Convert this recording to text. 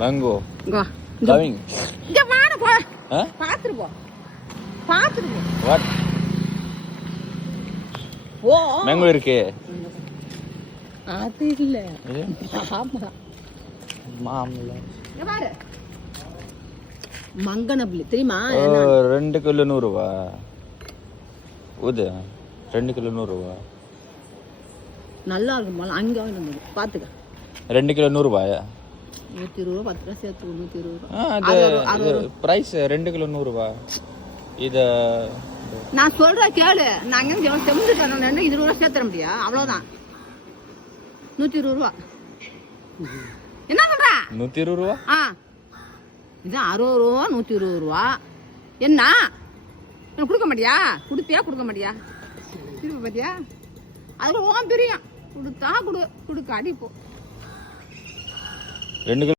mango இங்க giving இங்க வாடா போ ஆ பாத்துட்டு போ வாட் ஓ மேங்கோ இருக்கு அது இல்ல ஆமா மாமல இங்க பாரு மங்கனபுளி தெரியுமா 2 கிலோ 100 ரூபா ஊது 2 கிலோ 100 ரூபா நல்லா இருக்கும் போல அங்க வந்து பாத்துக்க 2 கிலோ 100 ரூபாயா 120 ரூபா 10 ரூபா சேர்த்து 120 ரூபா அது பிரைஸ் 2 கிலோ 100 ரூபா இத நான் சொல்ற கேளு நான் அங்க செம்முட்டு வரணும் 20 ரூபா சேர்த்தற முடியா அவ்வளவுதான் 120 ரூபா என்ன சொல்ற 120 ரூபா இது 60 ரூபா 120 ரூபா என்ன கொடுக்க மாட்டியா கொடுக்க மாட்டியா திரும்ப பாத்தியா அதுல ஓம் பிரியம் கொடுத்தா கொடுக்க அடி போ 2